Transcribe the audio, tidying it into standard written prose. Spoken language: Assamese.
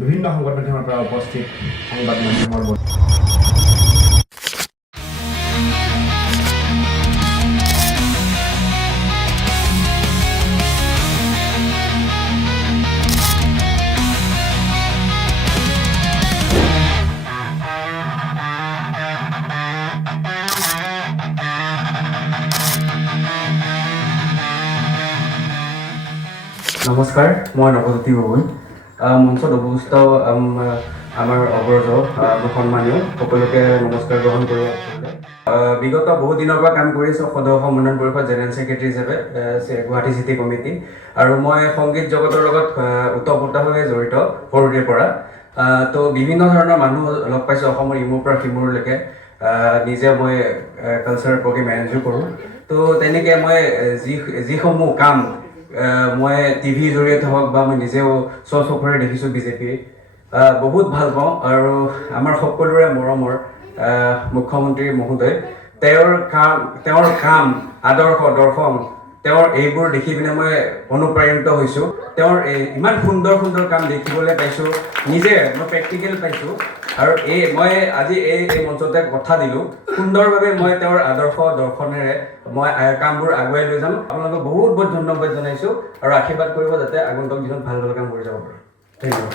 বিভিন্ন সংবাদ মাধ্যমৰ পৰা উপস্থিত সংবাদ মাধ্যমৰ নমস্কাৰ, মই নৱজ্যোতি গগৈ। মঞ্চত উপস্থিত আমাৰ অগ্ৰজ সন্মানীয় সকলোকে নমস্কাৰ গ্ৰহণ কৰিব। বিগত বহু দিনৰ পৰা কাম কৰি আছোঁ সদৌ সমন্বয় পৰিষদ জেনেৰেল ছেক্ৰেটাৰী হিচাপে গুৱাহাটী চিটি কমিটি, আৰু মই সংগীত জগতৰ লগত ওতঃপ্ৰোতভাৱে জড়িত সৰুৰে পৰা। তো বিভিন্ন ধৰণৰ মানুহ লগ পাইছোঁ অসমৰ ইমূৰ পৰা সিমূৰলৈকে। নিজে মই কালচাৰেল প্ৰগ্ৰেম এৰেঞ্জো কৰোঁ। তো তেনেকৈ মই যিসমূহ কাম মই টিভিৰ জৰিয়তে হওক বা মই নিজেও চকুৰে দেখিছোঁ বিজেপিৰ, বহুত ভাল পাওঁ। আৰু আমাৰ সকলোৰে মৰমৰ মুখ্যমন্ত্ৰী মহোদয়, তেওঁৰ কাম আদৰ্শ দৰ্শন তেওঁৰ এইবোৰ দেখি পিনে মই অনুপ্ৰাণিত হৈছোঁ। তেওঁৰ ইমান সুন্দৰ সুন্দৰ কাম দেখিবলৈ পাইছোঁ, নিজে মই প্ৰেক্টিকেল পাইছোঁ। আৰু মই আজি এই মঞ্চতে কথা দিলোঁ, সুন্দৰভাৱে মই তেওঁৰ আদৰ্শ দৰ্শনেৰে মই কামবোৰ আগুৱাই লৈ যাম। আপোনালোকক বহুত বহুত ধন্যবাদ জনাইছোঁ আৰু আশীৰ্বাদ কৰিব যাতে আগন্তুক দিনত ভাল ভাল কাম কৰি যাব পাৰোঁ। ধন্যবাদ।